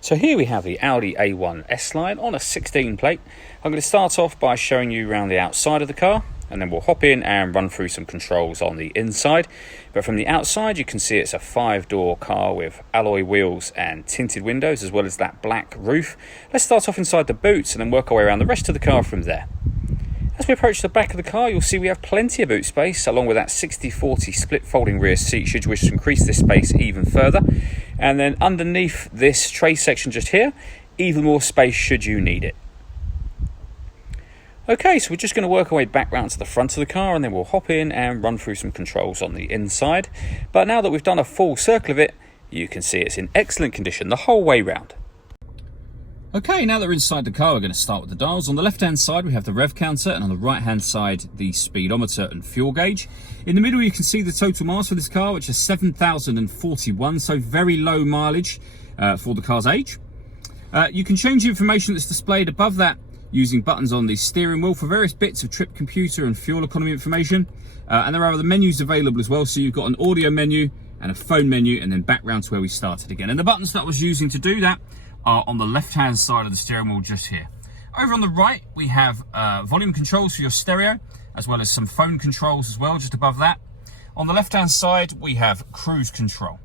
So here we have the Audi A1 S-Line on a 16 plate. I'm going to start off by showing you around the outside of the car, and then we'll hop in and run through some controls on the inside. But from the outside you can see it's a 5-door car with alloy wheels and tinted windows, as well as that black roof. Let's start off inside the boots and then work our way around the rest of the car from there. As we approach the back of the car, you'll see we have plenty of boot space, along with that 60-40 split folding rear seat should you wish to increase this space even further. And then underneath this tray section just here, even more space should you need it. Okay, so we're just going to work our way back round to the front of the car, and then we'll hop in and run through some controls on the inside. But now that we've done a full circle of it, you can see it's in excellent condition the whole way round. Okay, now that we're inside the car, we're going to start with the dials. On the left-hand side, we have the rev counter, and on the right-hand side, the speedometer and fuel gauge. In the middle, you can see the total miles for this car, which is 7,041, so very low mileage for the car's age. You can change the information that's displayed above that using buttons on the steering wheel for various bits of trip computer and fuel economy information. And there are other menus available as well, so you've got an audio menu and a phone menu, and then back round to where we started again. And the buttons that I was using to do that are on the left-hand side of the steering wheel just here. Over on the right, we have volume controls for your stereo, as well as some phone controls as well, just above that. On the left-hand side, we have cruise control.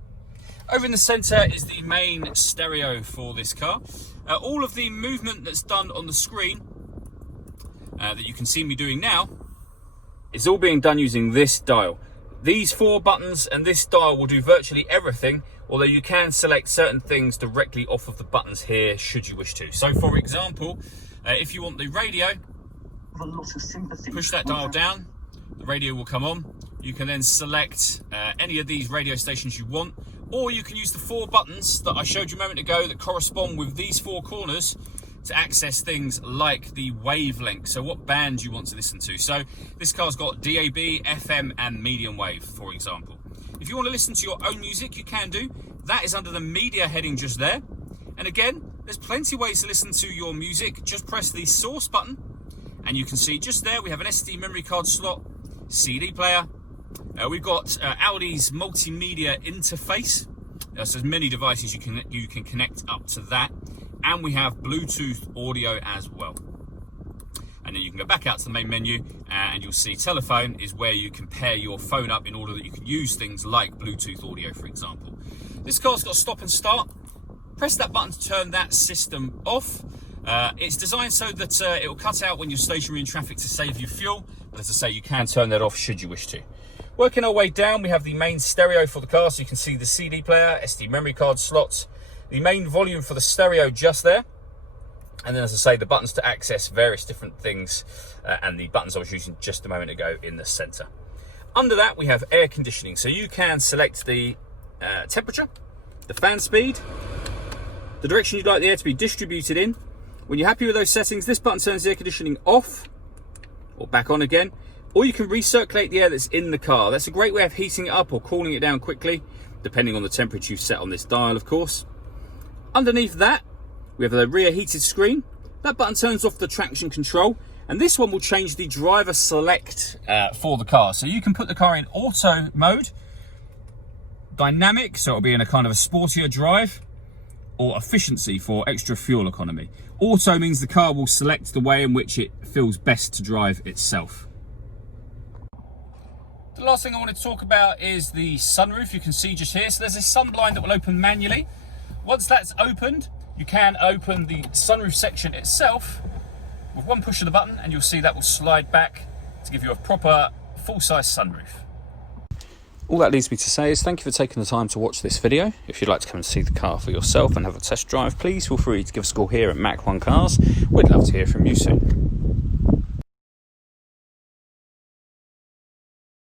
Over in the center is the main stereo for this car. All of the movement that's done on the screen that you can see me doing now is all being done using this dial. These 4 buttons and this dial will do virtually everything, although you can select certain things directly off of the buttons here should you wish to. So for example, if you want the radio, push that dial down, the radio will come on. You can then select any of these radio stations you want, or you can use the 4 buttons that I showed you a moment ago that correspond with these 4 corners to access things like the wavelength, so what band you want to listen to. So this car's got DAB, FM and medium wave, for example. If you want to listen to your own music, you can do. That is under the media heading just there. And again, there's plenty of ways to listen to your music. Just press the source button and you can see just there we have an SD memory card slot, CD player. We've got Audi's multimedia interface. So there's many devices you can connect up to that. And we have Bluetooth audio as well. And then you can go back out to the main menu and you'll see telephone is where you can pair your phone up in order that you can use things like Bluetooth audio, for example. This car's got stop and start. Press that button to turn that system off. It's designed so that it will cut out when you're stationary in traffic to save you fuel. But as I say, you can turn that off should you wish to. Working our way down, we have the main stereo for the car, so you can see the CD player, SD memory card slots, the main volume for the stereo just there. And then, as I say, the buttons to access various different things and the buttons I was using just a moment ago in the center. Under that, we have air conditioning. So you can select the temperature, the fan speed, the direction you'd like the air to be distributed in. When you're happy with those settings, this button turns the air conditioning off or back on again. Or you can recirculate the air that's in the car. That's a great way of heating it up or cooling it down quickly, depending on the temperature you've set on this dial, of course. Underneath that, we have the rear heated screen. That button turns off the traction control, and this one will change the driver select for the car. So you can put the car in auto mode, dynamic, so it'll be in a kind of a sportier drive, or efficiency for extra fuel economy. Auto means the car will select the way in which it feels best to drive itself. The last thing I wanted to talk about is the sunroof. You can see just here. So there's a sunblind that will open manually. Once that's opened, you can open the sunroof section itself with one push of the button, and you'll see that will slide back to give you a proper full-size sunroof. All that leaves me to say is thank you for taking the time to watch this video. If you'd like to come and see the car for yourself and have a test drive, please feel free to give us a call here at Mach 1 Cars. We'd love to hear from you soon.